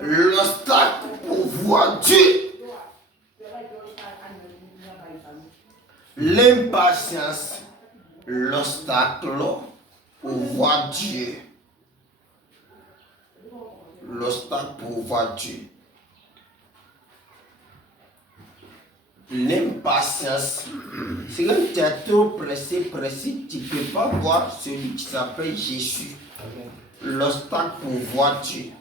l'obstacle pour voir Dieu. L'impatience, l'obstacle pour voir Dieu. L'obstacle pour voir Dieu. L'impatience, c'est quand tu es trop pressé, tu ne peux pas voir celui qui s'appelle Jésus. L'obstacle pour voir Dieu.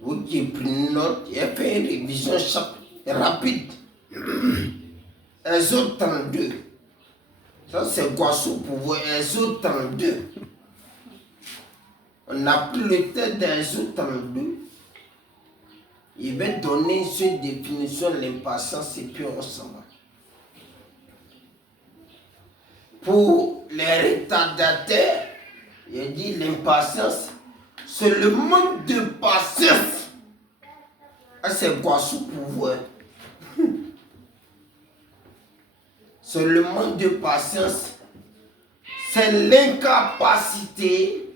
Vous qui prenez note, il a fait une révision rapide. Exode 32. Ça, c'est Guassou pour vous. Exode 32. On a pris le tête d'Exode 32. Il va donner une définition de l'impatience et puis on s'en va. Pour les retardataires, il dit l'impatience, c'est le manque de patience. C'est Guassou pour vous. C'est le manque de patience. C'est l'incapacité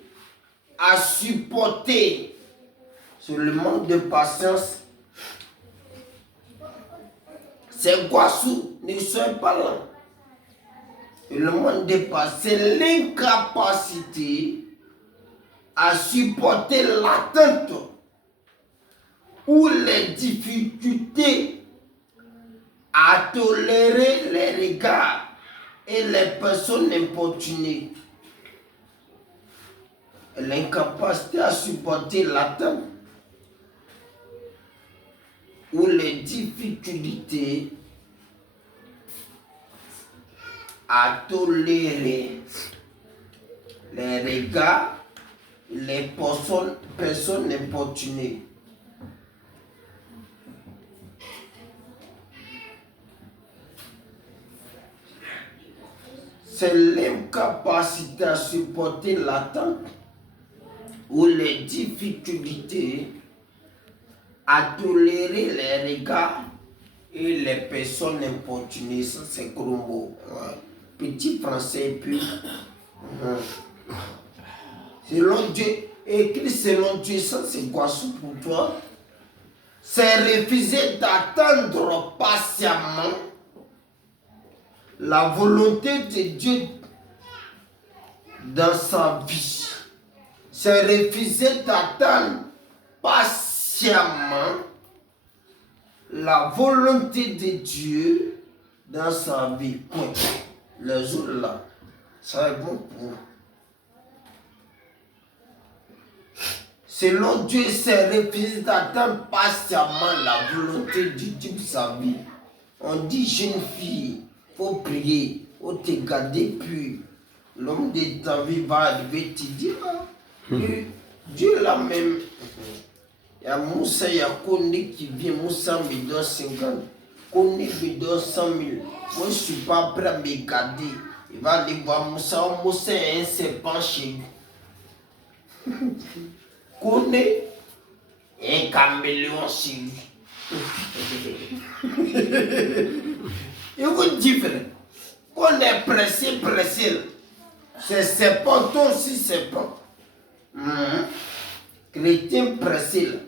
à supporter. C'est le manque de patience. C'est Guassou, ne soyez pas là. Et le manque de patience, c'est l'incapacité à supporter l'attente ou les difficultés à tolérer les regards et les personnes importunées. L'incapacité à supporter l'attente ou les difficultés à tolérer les regards et les personnes importunées. C'est l'incapacité à supporter l'attente ou les difficultés à tolérer les regards et les personnes importunées. Ça, c'est Colombo. Ouais. Petit français pur. Selon Dieu, écrit selon Dieu, ça c'est Guassou pour toi. C'est refuser d'attendre patiemment la volonté de Dieu dans sa vie. C'est refuser d'attendre patiemment la volonté de Dieu dans sa vie. Point. Les autres là, ça est bon pour vous. Selon Dieu, c'est refuser d'attendre patiemment la volonté de Dieu dans sa vie. On dit jeune fille, faut prier, faut te garder pur. L'homme de ta vie va arriver, tu dis, Dieu là même. Il y a Moussa, il y a Kone qui vient, Moussa me donne 50, Kone me donne 100 000. Moi je ne suis pas prêt à me garder. Il va aller voir Moussa, Moussa est un serpent chez lui. Kone est un caméléon chez lui. Il vous dit, frère, qu'on est pressé. C'est serpent, toi aussi serpent. Chrétien pressé là.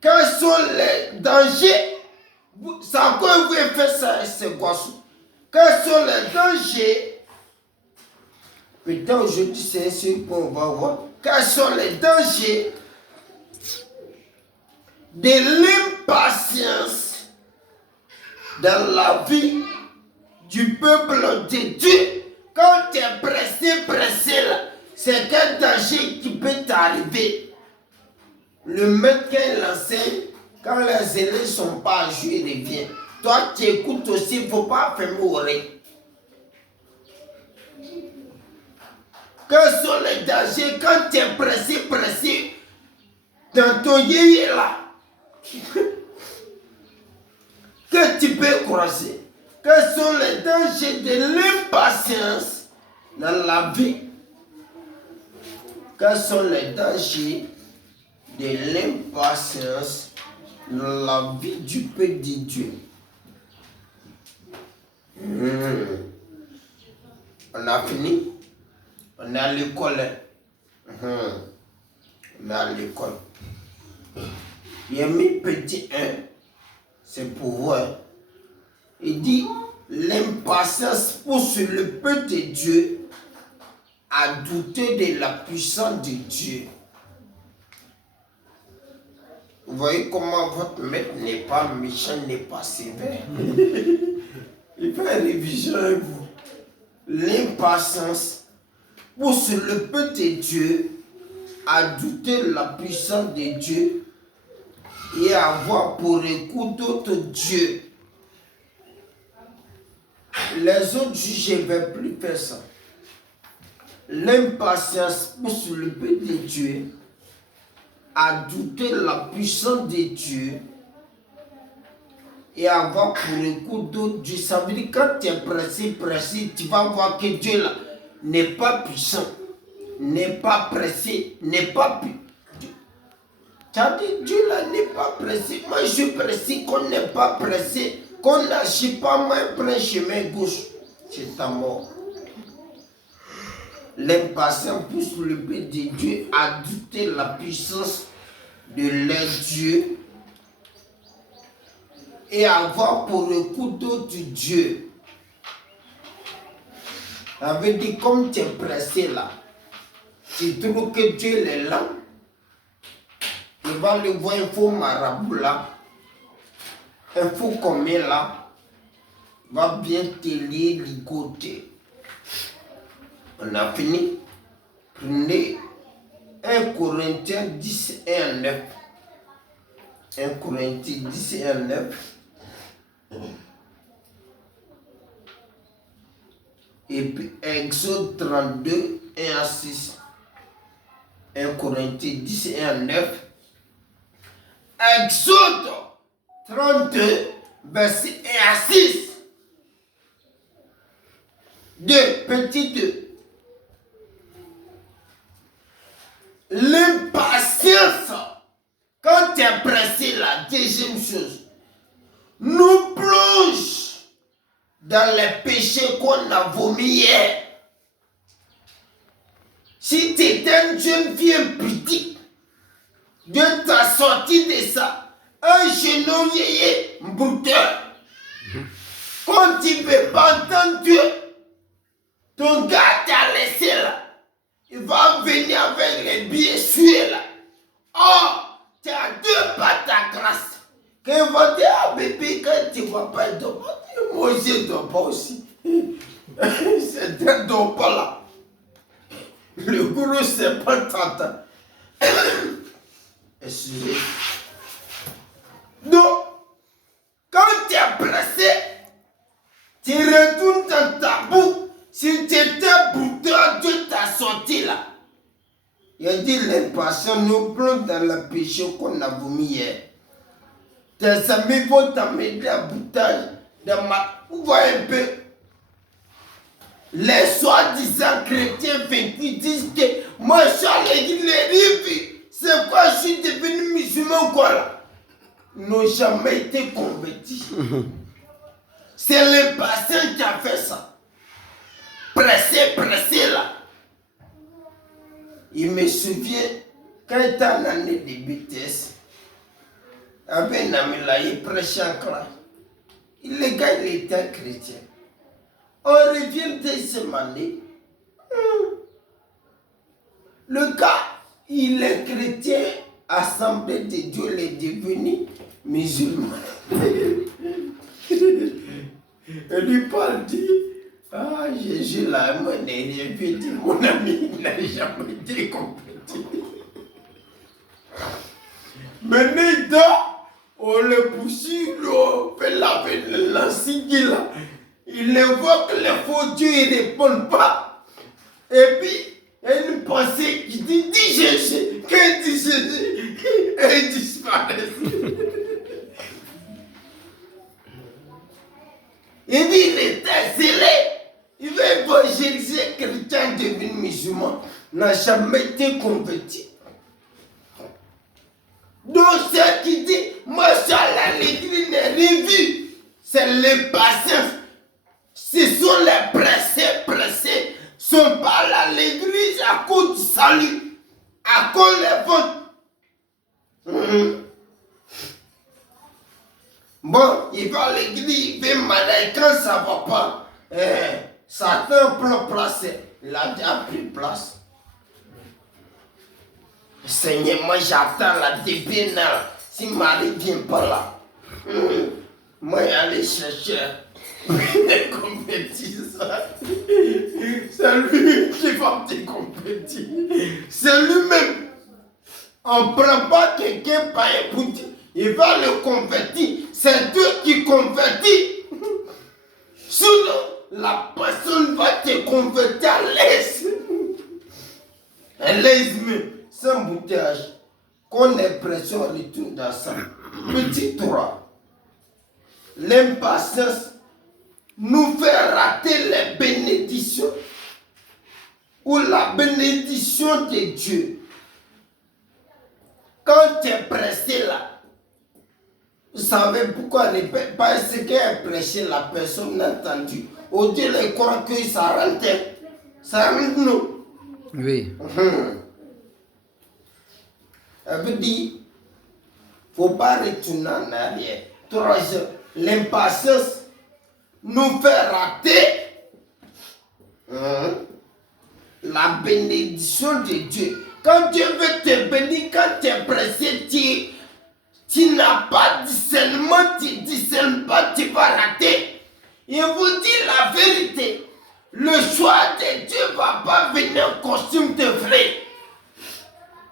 Quels sont les dangers? C'est encore vous faire ça, c'est Guassou. Quels sont les dangers? Peut-être aujourd'hui c'est ce qu'on va voir. Quels sont les dangers de l'impatience dans la vie du peuple de Dieu? Quand tu es pressé là, c'est quel danger qui peut t'arriver? Le maître, quand il enseigne, quand les élèves ne sont pas à jouer, il revient. Toi, tu écoutes aussi, il ne faut pas fermer l'oreille. Quels sont les dangers quand tu es pressé dans ton yéyé là que tu peux croiser? Quels sont les dangers de l'impatience dans la vie? Quels sont les dangers de l'impatience dans la vie du peuple de Dieu? On a fini. On est à l'école. On est à l'école. Il a mis petit 1. C'est pour vous. Il dit, l'impatience pousse le peuple de Dieu à douter de la puissance de Dieu. Vous voyez comment votre maître n'est pas méchant, n'est pas sévère. Il fait une révision avec vous. L'impatience pousse le peuple de Dieu à douter de la puissance de Dieu et à avoir pour écoute d'autres dieux. Les autres juges ne veulent plus faire ça. L'impatience pousse le peuple de Dieu à douter de la puissance de Dieu et à avoir pour écoute d'autres dieux. Ça veut dire que quand tu es pressé, tu vas voir que Dieu là n'est pas puissant, n'est pas pressé, n'est pas puissant. Tu as dit Dieu là n'est pas pressé. Moi je suis pressé, qu'on n'est pas pressé, qu'on n'agit pas, moi je prends chemin gauche. C'est ta mort. L'impatience pousse le peuple de Dieu à douter de la puissance de leur Dieu et à avoir pour écoute d'autres dieux. Ça veut dire comme tu es pressé là, tu trouves que Dieu est là, il va le voir un faux marabout là, un faux commun là, va bien te ligoter. On a fini. Prenez 1 Corinthiens 10 et 1 9. 1 Corinthiens 10 et 1 9. Et puis Exode 32 et 1 6. 1 Corinthiens 10 et 1 9. Exode 32, verset 1 à 6. 2, petit 2. L'impatience, quand tu es pressé, la deuxième chose, nous plonge dans les péchés qu'on a vomi hier. Si tu étais une jeune fille impudique, Dieu t'a sorti de ça, un genouillé brouteur. Quand tu ne veux pas entendre Dieu, ton gars t'a laissé là. Il va venir avec les billets sués là. Oh, tu as 2 pas ta grâce. Quand il va dire, ah bébé, quand tu ne vas pas être pas, moi aussi je ne dois pas aussi. C'est un don pas là. Le gourou, c'est pas tata. Excusez. Donc, quand tu es pressé, tu retournes dans ta boue. Si tu étais bouteur, Dieu t'a sorti là. Il a dit l'impatience nous plonge dans le péché qu'on a vomi hier. Tes amis vont t'amener à boutage. Vous voyez un peu. Les soi-disant chrétiens vaincus disent que moi je suis à l'église, les rives. C'est quoi, je suis devenu musulman quoi là? Ils n'ont jamais été convertis. C'est l'impatience qui a fait ça. Pressé là. Il me souvient, quand il était en année de BTS, avec un ami là, il prêchait encore. Le gars, il était un chrétien. On revient deuxième année. Le gars, il est chrétien, Assemblée de Dieu, il est devenu musulman. Et lui parle, dit, ah, Jésus là, moi, n'est rien fait, mon ami, il n'a jamais été converti. Maintenant, il dort, on le poursuit, on fait laver l'insigne là. Il invoque les faux dieux, ils ne répondent pas. Et puis, il y a une pensée qui dit Jésus. Quand il dit Jésus, il disparaît. Il dit, il était zélé. Il veut évangéliser quelqu'un devenu musulman. N'a jamais été converti. Donc, ce qui dit, moi, je suis à l'église, n'est rien vu. C'est l'impatience. Ce sont les pressés à l'église à cause du salut, à cause des votes. Bon, il va à l'église, il fait malade, quand ça ne va pas, Satan prend place, il a déjà pris place. Seigneur, moi j'attends la débine, si Marie ne vient pas là, moi aller chercher des compétitions. C'est lui qui va te compétir. C'est lui-même. On ne prend pas quelqu'un par écoute. Il va le convertir. C'est Dieu qui convertit. Sinon, la personne va te convertir à l'aise. À l'aise même. Sans bouteillage. Qu'on ait pression, on retourne dans ça. Petit 3. L'impatience nous fait rater les bénédictions ou la bénédiction de Dieu. Quand tu es pressé là, vous savez pourquoi répète pas ce qu'elle prêché, la personne n'a entendu. Au Dieu, les croit que ça rentre. Ça rentre nous. Oui. Elle veut dire, il ne faut pas retourner en arrière. 3. L'impatience nous fait rater la bénédiction de Dieu. Quand Dieu veut te bénir, quand tu es pressé, tu n'as pas de discernement, tu ne discernes pas, tu vas rater. Et vous dis la vérité, le choix de Dieu ne va pas venir en costume de vrai.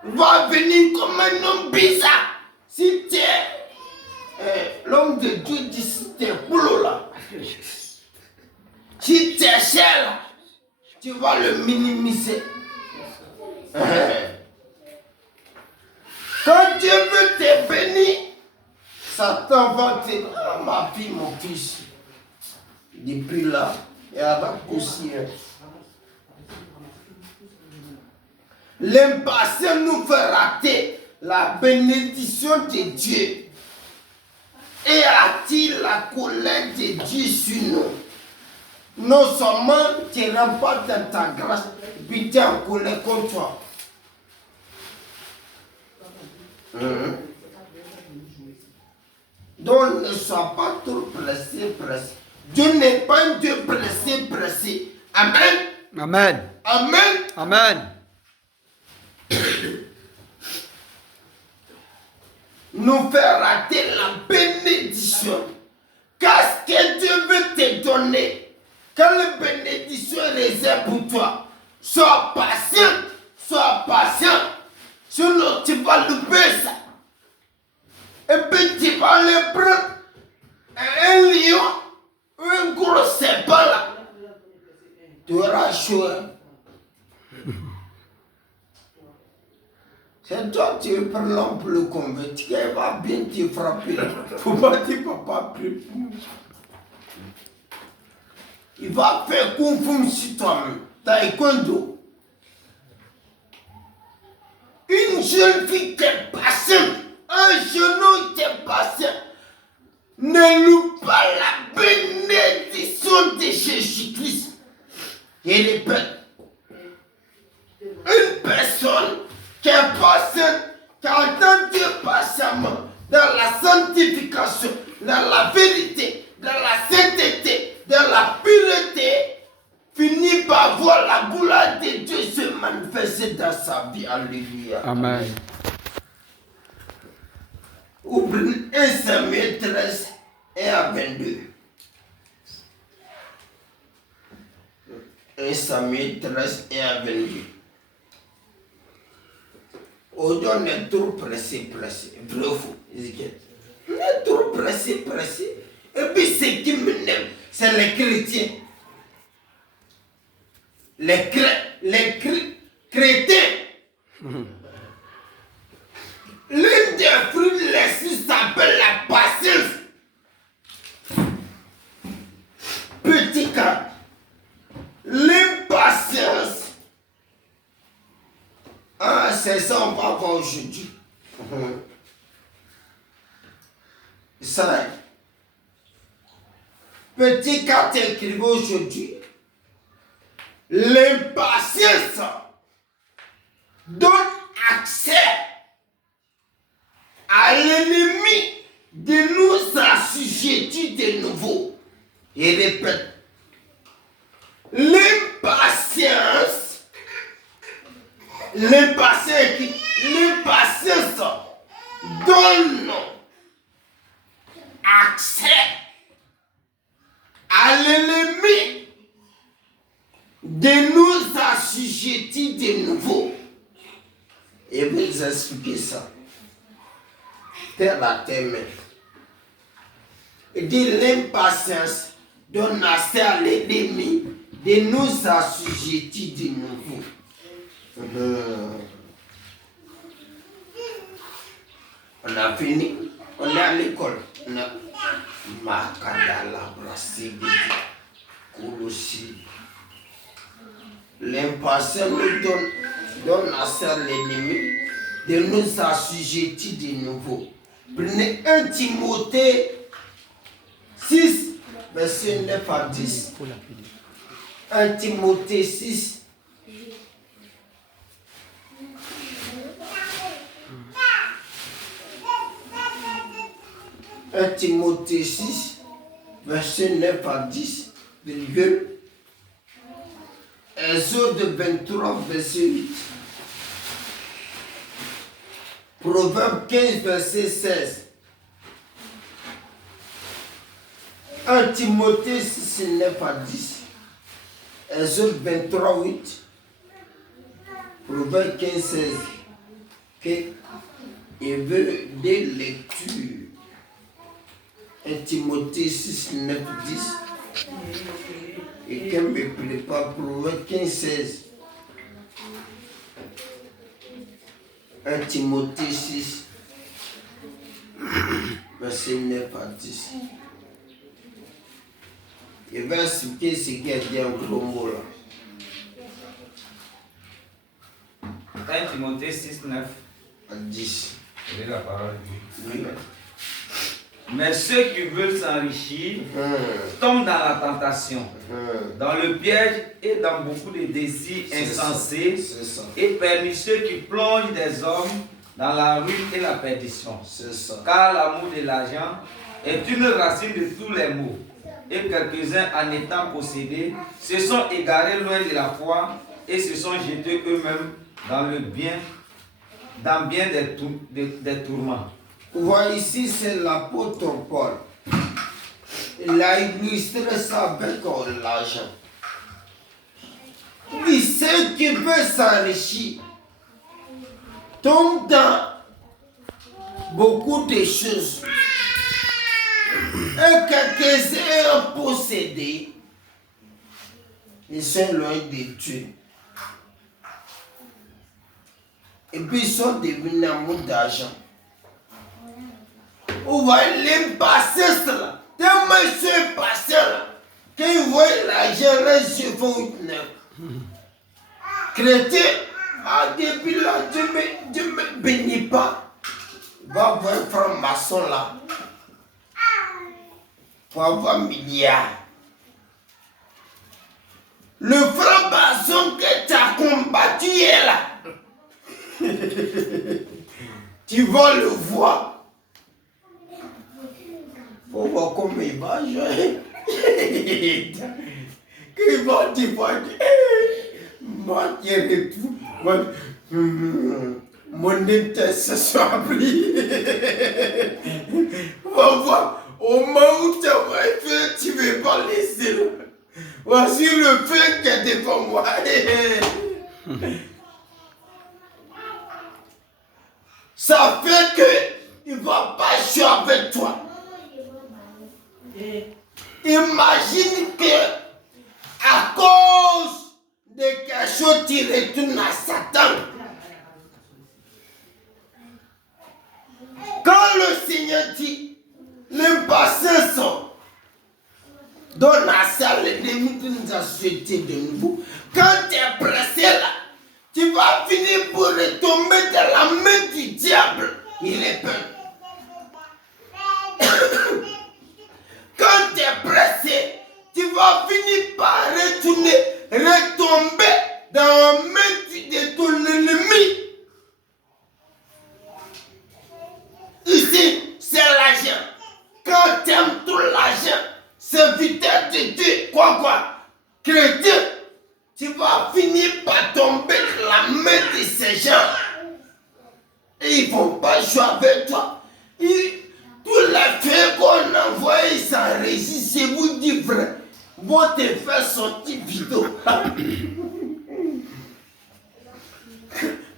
Il va venir comme un homme bizarre. Si tu es l'homme de Dieu dit si tu es boulot là, si tu es cher là, tu vas le minimiser. Quand Dieu veut te bénir, Satan va te dire, ma fille, mon fils. Depuis là, il y a la poussière. L'impatience nous fait rater la bénédiction de Dieu et attire la colère de Dieu sur nous. Non seulement tu ne rentres pas dans ta grâce, puis tu es en colère contre toi. Donc ne sois pas trop pressé. Dieu n'est pas un Dieu pressé. Amen. Amen. Amen. Amen. Nous faire rater la bénédiction. Qu'est-ce que Dieu veut te donner? Quelle bénédiction est réservée pour toi? Sois patient. Sinon tu vas louper ça. Et puis tu vas aller prendre un lion ou un gros serpent là. Tu auras chaud. C'est toi qui veux prendre l'homme pour le convertir. Il va bien te frapper. Faut pas dire papa prie pour moi. Il va faire kung fu sur toi-même. Taekwondo. Une jeune fille qui est patiente. Un genou qui est patient. Ne loue pas la bénédiction de Jésus-Christ. Il répète. Une personne qui est patiente, qui attend Dieu patiemment dans la sanctification, dans la vérité, dans la sainteté, dans la pureté, finit par voir la gloire de Dieu se manifester dans sa vie. Alléluia. Amen. Ouvre 1 Samuel 13, 1 à 22. 1 Samuel 13, 1 à 22. Aujourd'hui, on est trop pressé. Vrai ou faux, Ezekiel? On est trop pressé. Et puis, ce qui m'énerve, c'est les chrétiens. Les chrétiens. L'un des fruits de l'esprit s'appelle la patience. Petit 4. L'impatience. Ah, c'est ça, on va voir aujourd'hui. Ça. Petit 4 écrivait aujourd'hui. L'impatience donne accès à l'ennemi de nous assujettir de nouveau. Et répète, l'impatience donne accès à l'ennemi de nous assujettir de nouveau. Et je vais vous expliquer ça. Terre à terre. Il dit l'impatience donne accès à l'ennemi de nous assujettir de nouveau. On a fini, on est à l'école. Makadala Brasidi Koulosi. L'impatience nous donne accès à l'ennemi de nous assujettir de nouveau. Prenez 1 Timothée 6, verset 9 à 10. 1 Timothée 6. Timothée 6, verset 9 à 10, virgule. Exode 23, verset 8. Proverbe 15, verset 16. 1 Timothée 6, 9 à 10. Exode 23, 8. Proverbe 15, 16. Il veut des lectures. 1 Timothée 6, 9, 10. Et qu'elle me prépare Proverbe 15, 16. 1 Timothée 6, verset 9 à 10. Il va expliquer ce qui a dit en gros mots là. 1 Timothée 6, 9 à 10. Quelle est la parole de Dieu? Oui. Mais ceux qui veulent s'enrichir tombent dans la tentation, dans le piège et dans beaucoup de désirs insensés et pernicieux qui plongent des hommes dans la ruine et la perdition. Car l'amour de l'argent est une racine de tous les maux. Et quelques-uns, en étant possédés, se sont égarés loin de la foi et se sont jetés eux-mêmes dans bien des tourments. Vous voyez ici, c'est l'apôtre Paul. Il a illustré ça avec l'argent. Oui, ceux qui veulent s'enrichir tombent dans beaucoup de choses. Et quelques-uns possédés, ils sont loin de Dieu. Et puis ils sont devenus amoureux d'argent. Vous voyez l'impatience là. Tellement ils sont impatients là. Quand ils voient l'argent, là, ils se font une neuf. Chrétien, depuis là, Dieu ne me bénit pas. Va voir un franc-maçon là. Pour avoir un milliard. Le franc-maçon que tu as combattu est là. Tu vas le voir. Faut voir comment il va jouer. Qu'il va dire, moi, et tout. Mon intérêt se soit pris. Va voir. Au moment où tu vas faire, tu ne veux pas laisser là. Voici le fait qui est devant moi. Ça fait que il ne va pas jouer avec toi. Imagine que à cause de quelque chose tu retournes à Satan. Quand le Seigneur dit l'impatience donne accès à l'ennemi qui nous a souhaité de nouveau. Quand tu es pressé là, tu vas finir pour retomber dans la main du diable. Il est peur. Quand tu es pressé, tu vas finir par retomber chrétien, tu vas finir par tomber de la main de ces gens. Et ils ne vont pas jouer avec toi. Tous les faits qu'on envoie, ils s'enregistrent. Je vous dis vrai. Vont te faire sortir vidéo.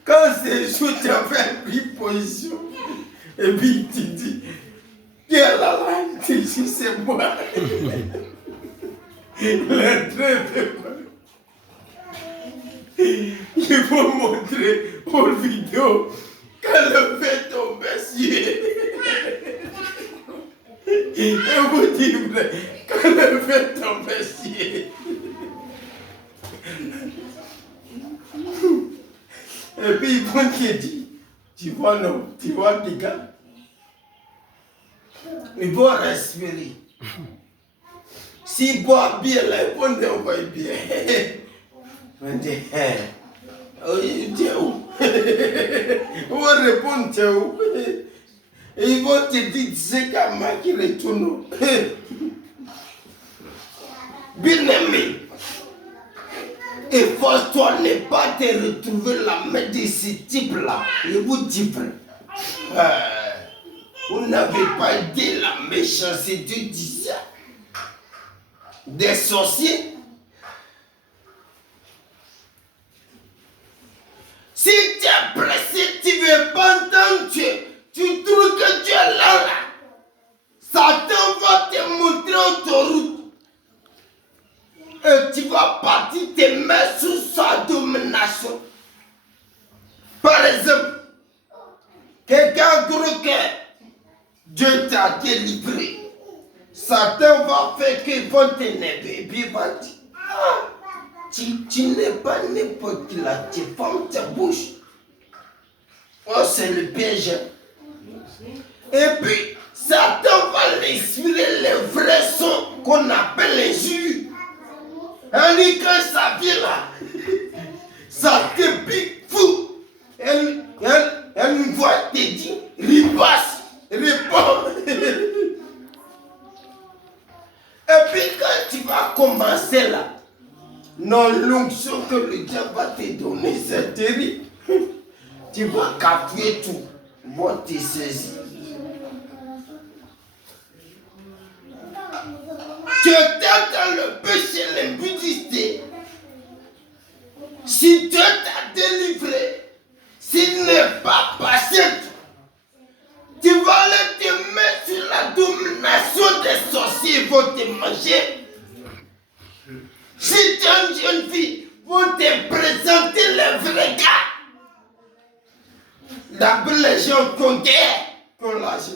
Quand ces jours, tu as fait une position. Et puis tu dis, qui est là, tu dis, c'est moi. Le train de moi. Il faut montrer aux vidéos quand le fait tomber sur. Et vous dire vrai, quand le fait tomber sur. Et puis ils vont te dire, tu vois non, tu vois les gars. Ils vont respirer. S'ils boivent bien, là, ils vont te voir bien. On dit, tu es où? On va répondre, tu es où? Et ils vont te dire, c'est comme moi qui retourne. Bien aimé, efforce-toi ne pas te retrouver la main de ce type-là. Je vous dis vrai. Vous n'avez pas dit la méchanceté du ça. Des sorciers. Si tu es pressé, tu ne veux pas entendre, tu trouves que tu es là. Satan va te montrer autoroute. Et tu vas partir te mettre sous sa domination. Par exemple, quelqu'un gros cœur, Dieu t'a délivré. Satan va faire qu'il va t'énerver. Et puis il va dire, tu n'es pas n'importe qui là, tu fermes ta bouche. Oh, c'est le piège. Et puis, Satan va respirer les vrais sons qu'on appelle les jus. Et quand ça vient là, ça te pique fou. Elle nous voit te dire, ripasse, réponds. Et puis quand tu vas commencer là, non, l'onction que le diable va te donner, c'est terrible. Tu vas capter tout, va te saisir. Tu étais dans le péché, l'impudicité. Si Dieu t'a délivré, s'il n'est pas patient, tu vas aller te mettre sur la domination des sorciers, ils vont te manger. Si tu es une jeune fille, ils vont te présenter les vrais gars. D'abord les gens qu'on guerre, qu'on lâche.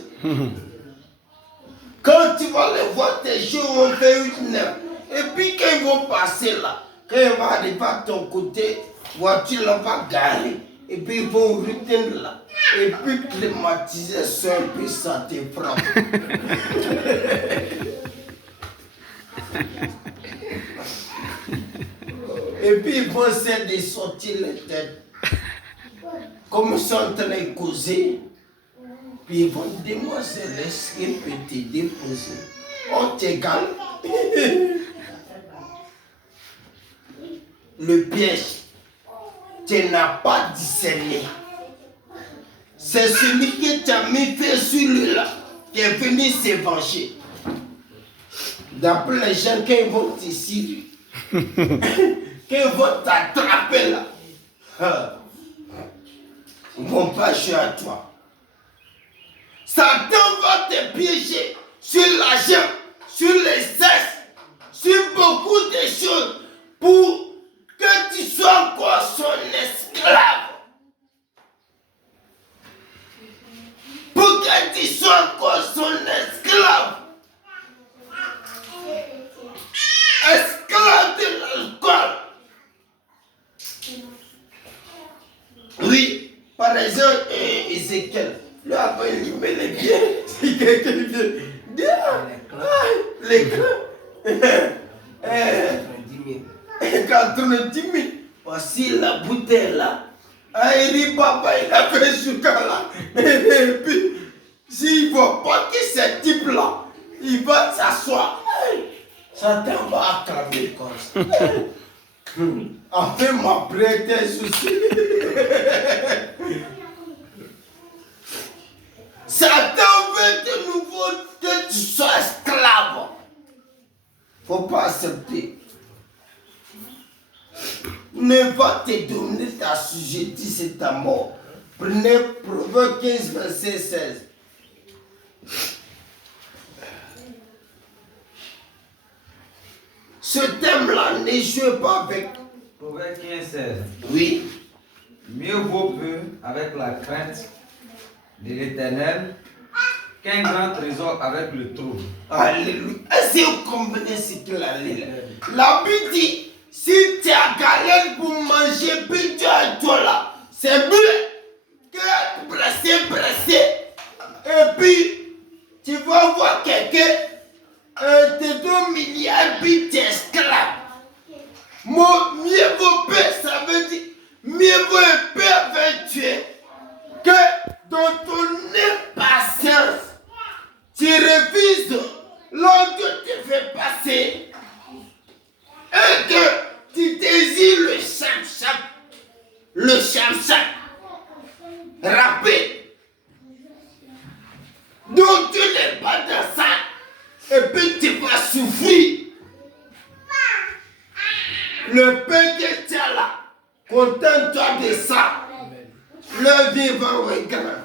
Quand tu vas les voir, tes yeux vont faire une heure. Et puis quand ils vont passer là, quand ils vont arriver à ton côté, voiture là va garer. Et puis ils vont retenir là. Et puis climatiser ça, et puis ça te frappe. Et puis ils vont essayer de sortir les têtes. Comme ils sont en train de causer. Puis ils vont dire, moi c'est l'esprit qui peut te déposer. On t'égale. Le piège, tu n'as pas discerné. C'est celui qui t'a mis fait sur lui là, qui est venu se venger. D'après les gens, quand ils vont t'ici, quand ils vont t'attraper là, ils ne vont pas jouer à toi. Satan va te piéger sur l'argent, sur les sexe, sur beaucoup de choses pour que tu sois encore son esclave. Pour que tu sois encore son esclave. Esclave de l'alcool. Oui, par exemple, Ézéchiel. Là, après, il met les pieds. Si quelqu'un vient, l'écran. 90 000. Voici la bouteille là. Il dit, papa, il a fait ce cas-là. Et puis, s'il ne voit pas que ce type-là, il va s'asseoir. Satan va acclamer comme ça. Après ma prêté souci. Satan veut de nouveau que tu sois esclave. Faut pas accepter. Ne va te donner t'assujettir, c'est ta mort. Prenez Proverbe 15, verset 16. Ce thème-là, ne jouez pas avec. Proverbe 15, 16. Oui. Mieux vaut peu avec la crainte de l'Éternel qu'un grand trésor avec le trouble. Alléluia. Est-ce que vous comprenez ce qu'il a dit là? La Bible dit, si tu as galère pour manger, puis tu as toi là, c'est mieux que pressé. Et puis, tu vas voir quelqu'un, te donne milliards, puis tu es esclave. Mieux vaut peu, ça veut dire, mieux vaut un peu aventureux que dans ton impatience, tu refuses l'ordre que tu fais passer et que tu désires le cham-cham rapide. Donc tu n'es pas dans ça et puis tu vas souffrir. Le pain que tu as là, contente-toi de ça. Le vivant regarde.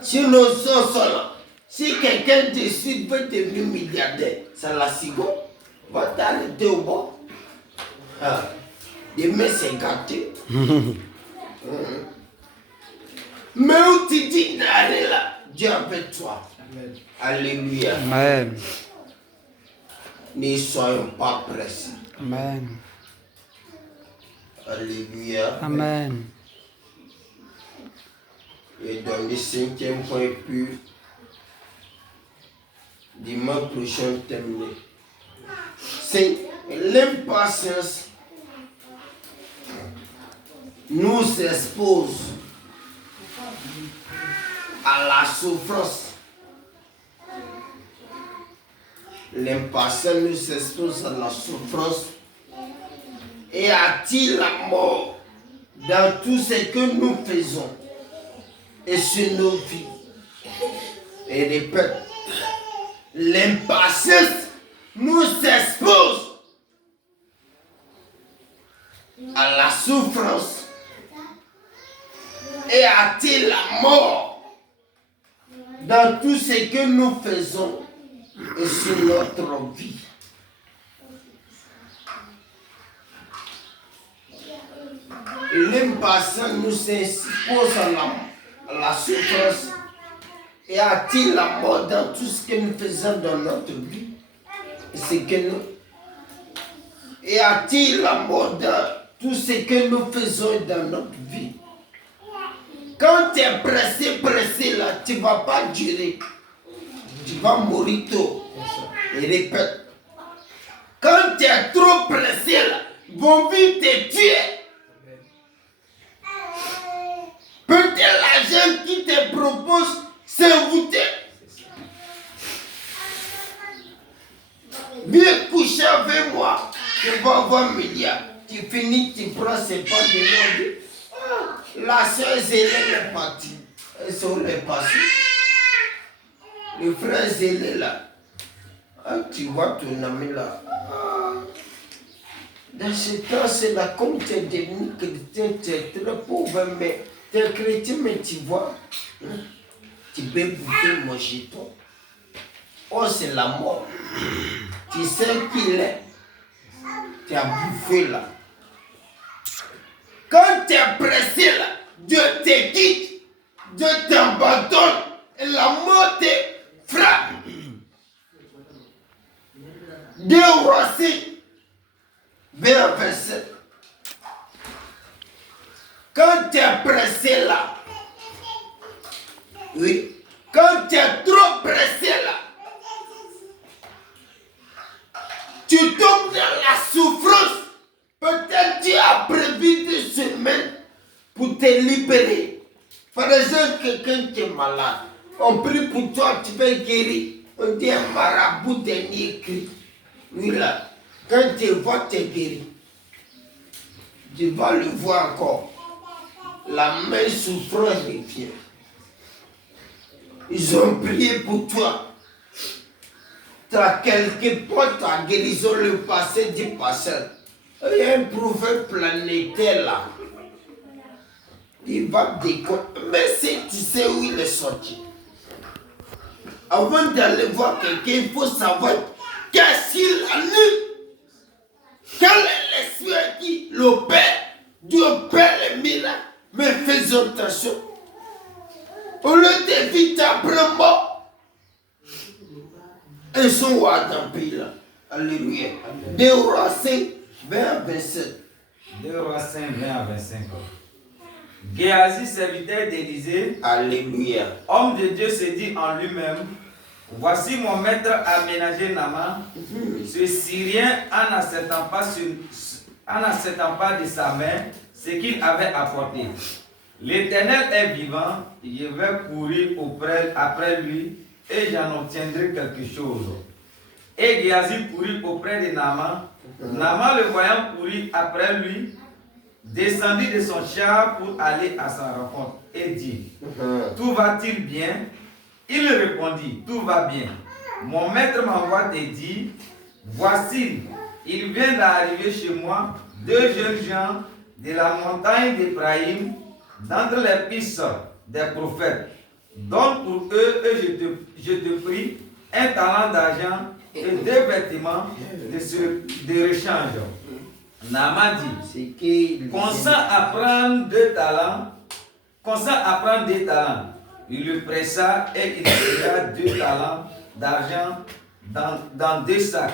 Si nous sommes là, si quelqu'un de suite veut devenir milliardaire, c'est la cigogne. Va t'arrêter au bord. Demain c'est gâté. Mais où tu dis n'arrête là, Dieu avec toi. Amen. Alléluia. Amen. Ne soyons pas pressés. Amen. Alléluia. Amen. Et dans le 5e point plus, dimanche prochain terminé. C'est l'impatience nous expose à la souffrance. L'impatience nous expose à la souffrance et attire la mort dans tout ce que nous faisons et sur nos vies. Et répète, l'impatience nous expose à la souffrance et attire la mort dans tout ce que nous faisons et sur notre vie. L'impatience nous expose à la souffrance et attire la mort dans tout ce que nous faisons dans notre vie. Et attire la mort dans tout ce que nous faisons dans notre vie. Quand tu es pressé là, tu ne vas pas durer. Tu vas mourir tôt. Et répète. Quand tu es trop pressé là, ils vont vite te tuer. Peut-être l'argent qui te propose, c'est envoûté. Viens coucher avec moi, tu vas avoir un milliard. Tu finis, tu prends ces pas de monde. La soeur Zélé est partie. Elles sont les passées. Le frère Zélé là. Tu vois ton ami là. Dans ce temps, c'est là, comme tu es devenu chrétien, tu es très pauvre, mais tu es chrétien, mais tu vois, tu peux bouffer mon jeton. Oh, c'est la mort. Tu sais qui il est. Tu as bouffé là. Quand tu es pressé là, Dieu te quitte, Dieu t'abandonne et la mort te frappe. Dieu aussi, vers verset. Quand tu es pressé là, oui, quand tu es trop pressé là, tu tombes dans la souffrance. Peut-être tu as prévu des semaines pour te libérer. Par exemple, quelqu'un qui est malade, on prie pour toi, tu vas guérir. On dit un marabout dernier cri. Oui, là, quand tu vois, tu es guéri. Tu vas le voir encore. La main souffrante revient. Ils ont prié pour toi. Tu as quelque part ta guérison, le passé du passé. Il y a un prophète planétaire là. Il va décoller. Mais si tu sais où il est sorti, avant d'aller voir quelqu'un, il faut savoir qu'est-ce qu'il a lu. Quel est l'esprit qui le Père, Dieu Père les miracles, mais faisons attention. Au lieu d'éviter après mort, ils sont où dans le pays là. Alléluia. 2 Rois 5, 20 à 27. 2 Rois 5, 20 à 25. Géasi, serviteur d'Élysée, Alléluia. homme de Dieu, se dit en lui-même, voici mon maître a ménagé Naaman, ce Syrien, en n'acceptant pas de sa main ce qu'il avait apporté. L'Éternel est vivant, je vais courir après lui et j'en obtiendrai quelque chose. Et Géasi courut auprès de Naaman. Naaman, le voyant courir après lui, descendit de son char pour aller à sa rencontre et dit, tout va-t-il bien? Il répondit, tout va bien. Mon maître m'envoie te dire, voici, il vient d'arriver chez moi 2 jeunes gens de la montagne d'Éphraïm, d'entre les fils des prophètes. Donne pour eux et je te prie 1 talent d'argent et 2 vêtements de rechange. Naaman dit, consent à prendre 2 talents, Il le pressa et il tira 2 talents d'argent dans 2 sacs,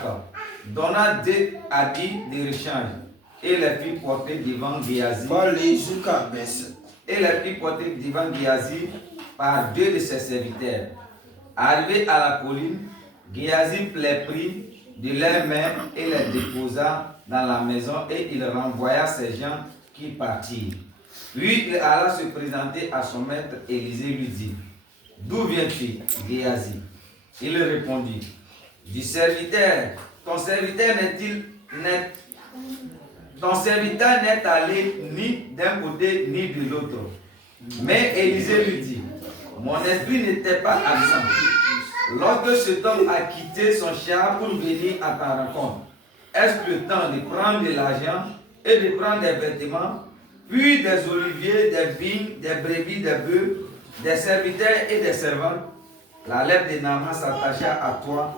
donna 2 habits de rechange et les fit porter devant Géasi. Par 2 de ses serviteurs. Arrivé à la colline, Géasi les prit de leurs mains et les déposa dans la maison et il renvoya ces gens qui partirent. Puis il alla se présenter à son maître. Élisée lui dit, d'où viens-tu, Géasi? Il répondit, du serviteur. Ton serviteur n'est allé ni d'un côté ni de l'autre. Mais Élisée lui dit, mon esprit n'était pas absent lorsque cet homme a quitté son char pour venir à ta rencontre. Est-ce le temps de prendre de l'argent et de prendre des vêtements, puis des oliviers, des vignes, des brebis, des bœufs, des serviteurs et des servantes? La lèvre de Naaman s'attachera à toi.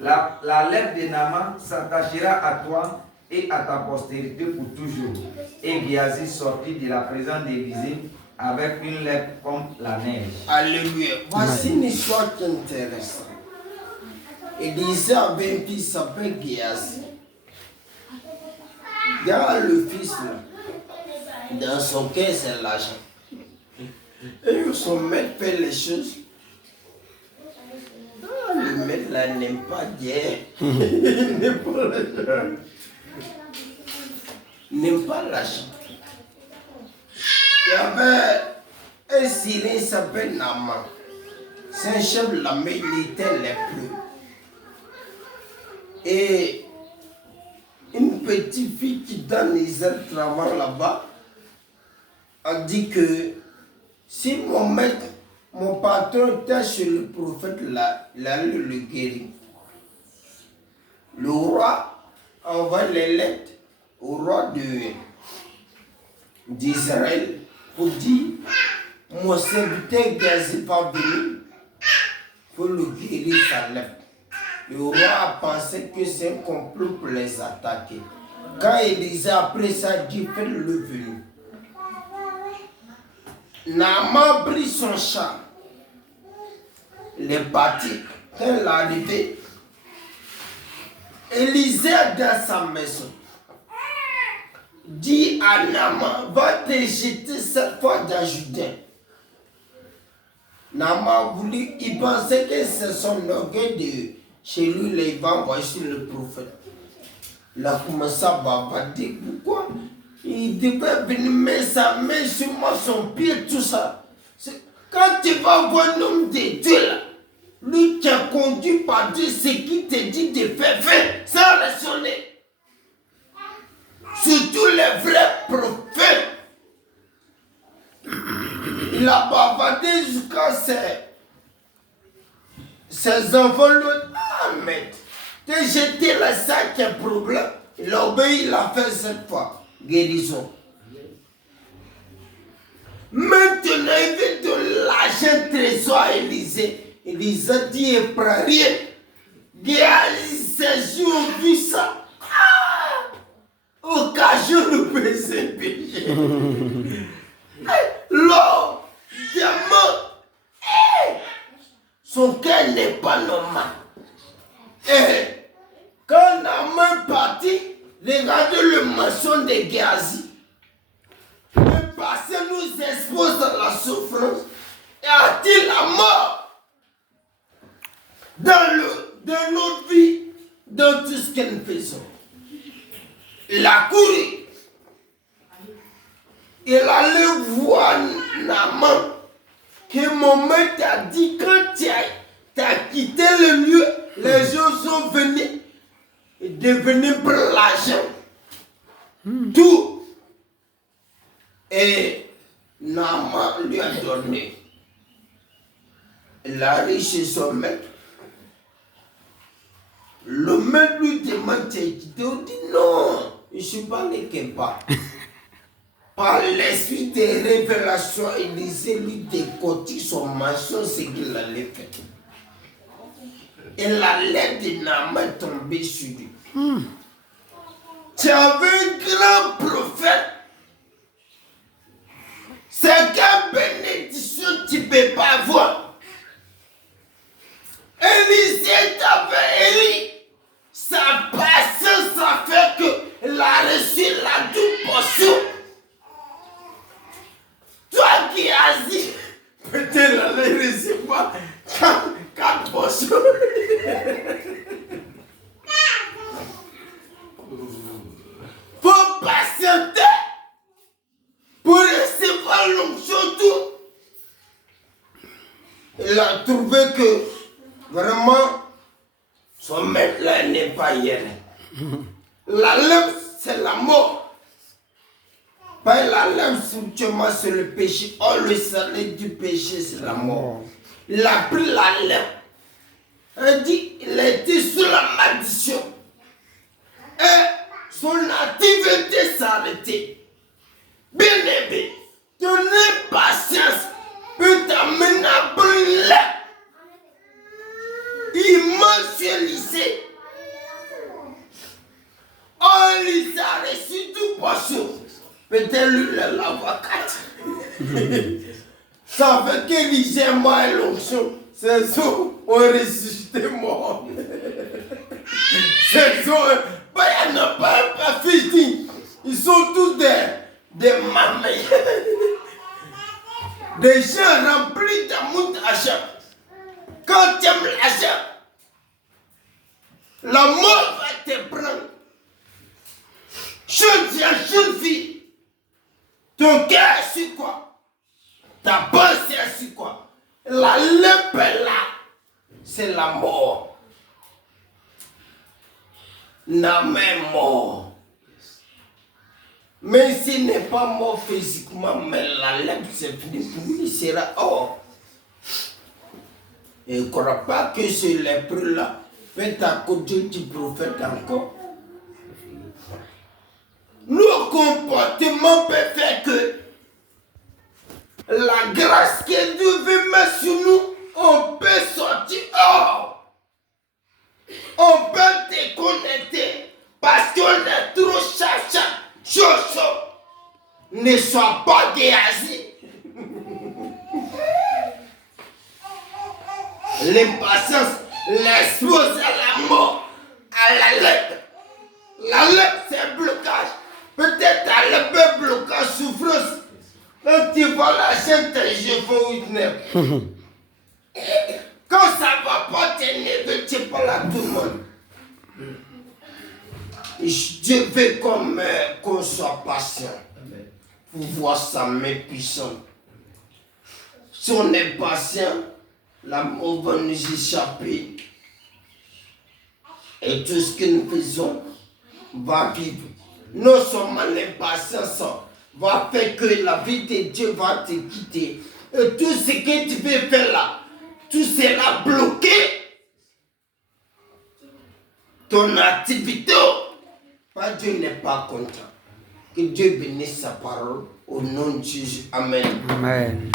La lèvre de Naaman s'attachera à toi et à ta postérité pour toujours. Et Géasi sortit de la présence d'Élisée avec une lèvre comme la neige. Alléluia. Voici une histoire qui intéresse. Élisée avait un fils qui s'appelle Géasi. Il y a le fils là. Dans son cœur, c'est l'argent. Et son maître fait les choses. Le maître là n'aime pas Dieu. Il n'aime pas l'argent. Il n'aime pas l'argent. Il y avait un Syrien qui s'appelle Naaman. C'est un chef de l'armée militaire lépreux. Et une petite fille qui donne les ailes travaillant là-bas a dit que si mon maître, mon patron était chez le prophète là, il allait le guérir. Le roi envoie les lettres au roi d'Israël pour dire, mon serviteur Géasi va venir pour le guérir sa lèpre. Le roi a pensé que c'est un complot pour les attaquer. Quand Élisée après ça dit, faites-le venir. Naaman prit son char. Il est parti. Quand il est arrivé, Élisée dans sa maison dit à Naaman, va te jeter cette fois dans Judée. Naaman voulu, il pensait que c'est son orgueil de chez lui, il va envoyer sur le prophète. Il a commencé à bavarder. Pourquoi? Il devait venir mettre sa main sur moi, son pied, tout ça. Quand tu vas voir un homme de Dieu là, Lui qui est conduit par Dieu, c'est qui te dit de faire, fais sans raisonner. Surtout les vrais prophètes. Il a bavardé jusqu'à ses enfants l'autre. Ah, mais t'es jeté là, ça qui est problème. Il a obéi, il a fait cette fois. Guérison. Maintenant, il veut de l'argent trésor à Élisée. Élisée dit, il ne prend rien. Géasi, ces jours, ont vu ça. Ah! Au cas où je ne peux se pécher. L'homme, diamant, son cœur n'est pas normal. Et quand Naaman est parti, regardez le mensonge de Géasi. Le passé nous expose à la souffrance et a-t-il la mort dans notre vie, dans tout ce que nous faisons. Il a couru. Il allait voir Naaman que mon maître a dit quand tu as quitté le lieu, les gens sont venus et devenus prendre l'argent. Tout. Et Naaman lui a donné. Il arrive chez son maître. Le maître lui demande de quitter. Il dit non, je ne suis pas allé quelque part. Par l'esprit des révélations, Élisée lui décortique son mensonge, ce qu'il allait faire. Et la lettre de Naaman est tombée sur lui. Tu avais un grand prophète. C'est quelle bénédiction tu ne peux pas avoir. Élisée t'avait élu. Sa patience a fait qu'il a reçu la double portion. Toi qui as dit, peut-être elle ne reçoit pas 4 portions. Faut patienter pour recevoir l'onction tout. Il a trouvé que vraiment son maître là n'est pas hier. La lèvre, c'est la mort. Pas la lèvre structurellement sur le péché. Oh, le salaire du péché, c'est la mort. Il a pris la lèvre. Il dit, il a été sous la malédiction. Et son activité s'est arrêtée. Bien aimé, ton impatience peut t'amener à brûler. Immense lycée. Oh, Élisée a reçu tout portion. Peut-être lui, l'avocat. Ça fait qu'Élisée est mort et l'onction. Ces eaux ont ressuscité mort. Ces eaux, il n'y en a pas fils dignes. Ils sont tous des mamelles. Des gens remplis d'amour d'argent. Quand tu aimes l'argent, la mort va te prendre. Jeune fille, ton cœur est sur quoi? Ta pensée est sur quoi? La lèpre là, c'est la mort. Naaman est mort. Mais s'il n'est pas mort physiquement, mais la lèpre c'est fini pour lui, il sera hors. Et il ne croit pas que ce lépreux là fait à côté du prophète encore. Nos comportements peuvent faire que la grâce que Dieu veut mettre sur nous, on peut sortir hors. On peut déconnecter parce qu'on est trop chacha, chaud. Ne sois pas Géasi. L'impatience l'expose à la mort, à la lèpre. La lèpre, c'est un blocage. Peut-être à l'épée blocage, souffrance. Quand tu vois la chaîne, tes cheveux ou quand ça ne va pas t'énerver, tu parles à tout le monde. Dieu veut qu'on soit patient pour voir sa main puissante. Si on est patient, La mort va nous échapper. Et tout ce que nous faisons va vivre. Non seulement l'impatience va faire que la vie de Dieu va te quitter. Et tout ce que tu veux faire là, tout sera bloqué. Ton activité, Dieu n'est pas content. Que Dieu bénisse sa parole au nom de Jésus. Amen. Amen.